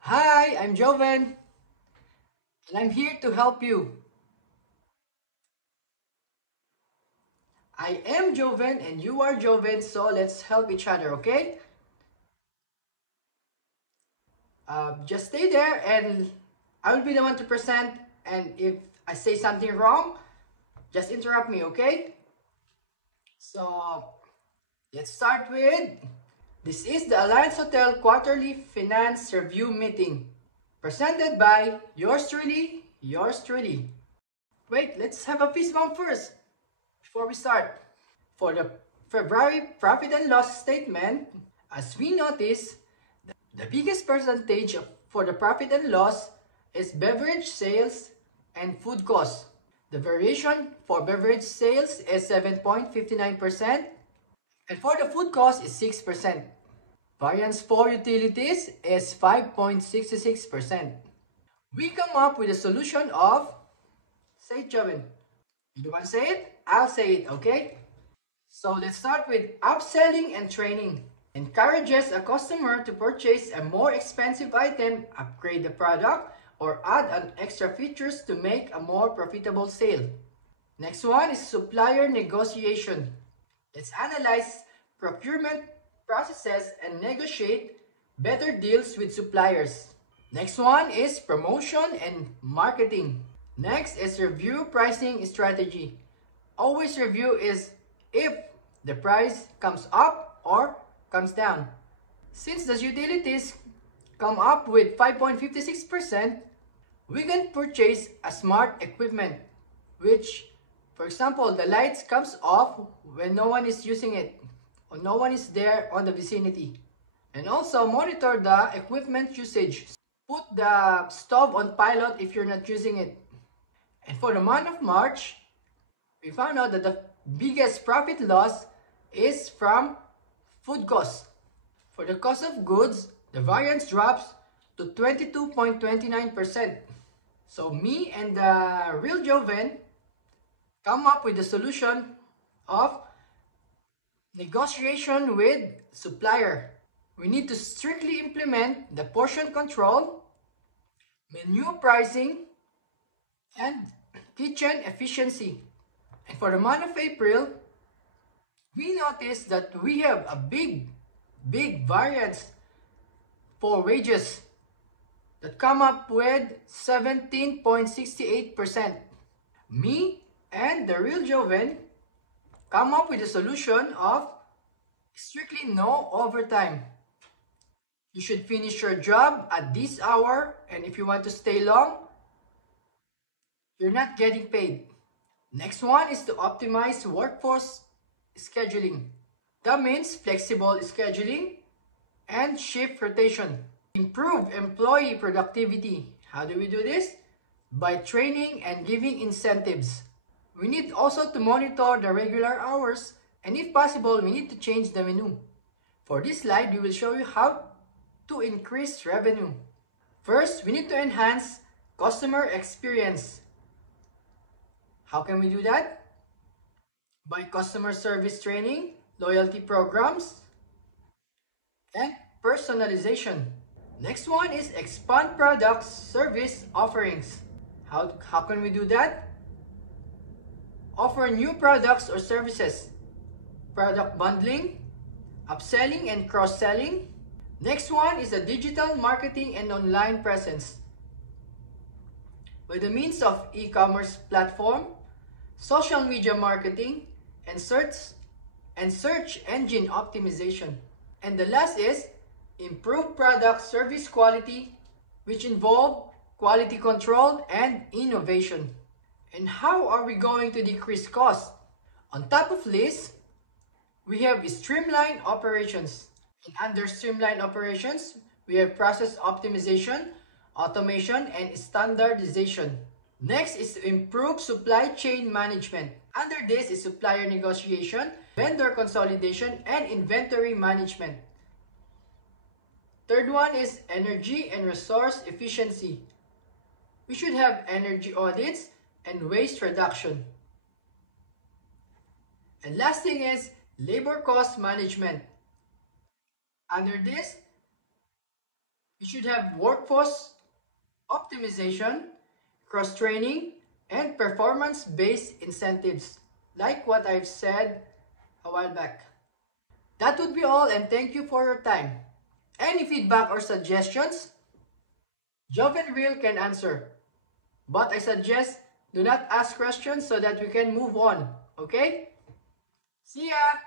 Hi, I'm Joven, and I'm here to help you. I am Joven, and you are Joven, so let's help each other, okay? Just stay there, and I will be the one to present. And if I say something wrong, just interrupt me, okay? So let's start with this is the Alliance Hotel Quarterly Finance Review Meeting, presented by yours truly, yours truly. Wait, let's have a fist bump first before we start. For the February profit and loss statement, as we notice, the biggest percentage for the profit and loss is beverage sales and food costs. The variation for beverage sales is 7.59% and for the food cost is 6%. Variance for utilities is 5.66%. We come up with a solution of, say it, Joven. You don't want to say it? I'll say it, okay? So let's start with upselling and training. Encourages a customer to purchase a more expensive item, upgrade the product, or add an extra features to make a more profitable sale. Next one is supplier negotiation. Let's analyze procurement processes and negotiate better deals with suppliers. Next one is promotion and marketing. Next is review pricing strategy. Always review is if the price comes up or comes down. Since the utilities come up with 5.56%, we can purchase a smart equipment, which, for example, the lights comes off when no one is using it or no one is there on the vicinity. And also monitor the equipment usage. Put the stove on pilot if you're not using it. And for the month of March, we found out that the biggest profit loss is from food costs. For the cost of goods, the variance drops to 22.29%. So me and the real Joven come up with the solution of negotiation with supplier. We need to strictly implement the portion control, menu pricing, and kitchen efficiency. And for the month of April, we noticed that we have a big variance for wages that come up with 17.68%. Me and the real Joven come up with a solution of strictly no overtime. You should finish your job at this hour, and if you want to stay long, you're not getting paid. Next one is to optimize workforce scheduling. That means flexible scheduling and shift rotation. Improve employee productivity. How do we do this? By training and giving incentives. We need also to monitor the regular hours, and if possible, we need to change the menu. For this slide, we will show you how to increase revenue. First, we need to enhance customer experience. How can we do that? By customer service training, loyalty programs, and personalization. Next one is expand products, service offerings. How can we do that? Offer new products or services. Product bundling, upselling and cross-selling. Next one is the digital marketing and online presence. By the means of e-commerce platform, social media marketing, and search engine optimization. And the last is improve product service quality, which involve quality control and innovation. And how are we going to decrease costs? On top of this, we have streamlined operations. And under streamlined operations, we have process optimization, automation, and standardization. Next is to improve supply chain management. Under this is supplier negotiation, vendor consolidation, and inventory management. Third one is energy and resource efficiency. We should have energy audits and waste reduction. And last thing is labor cost management. Under this, You should have workforce optimization, cross-training, and performance-based incentives, like what I've said a while back. That would be all, and thank you for your time. Any feedback or suggestions, Joven Real can answer. But I suggest do not ask questions so that we can move on. Okay? See ya!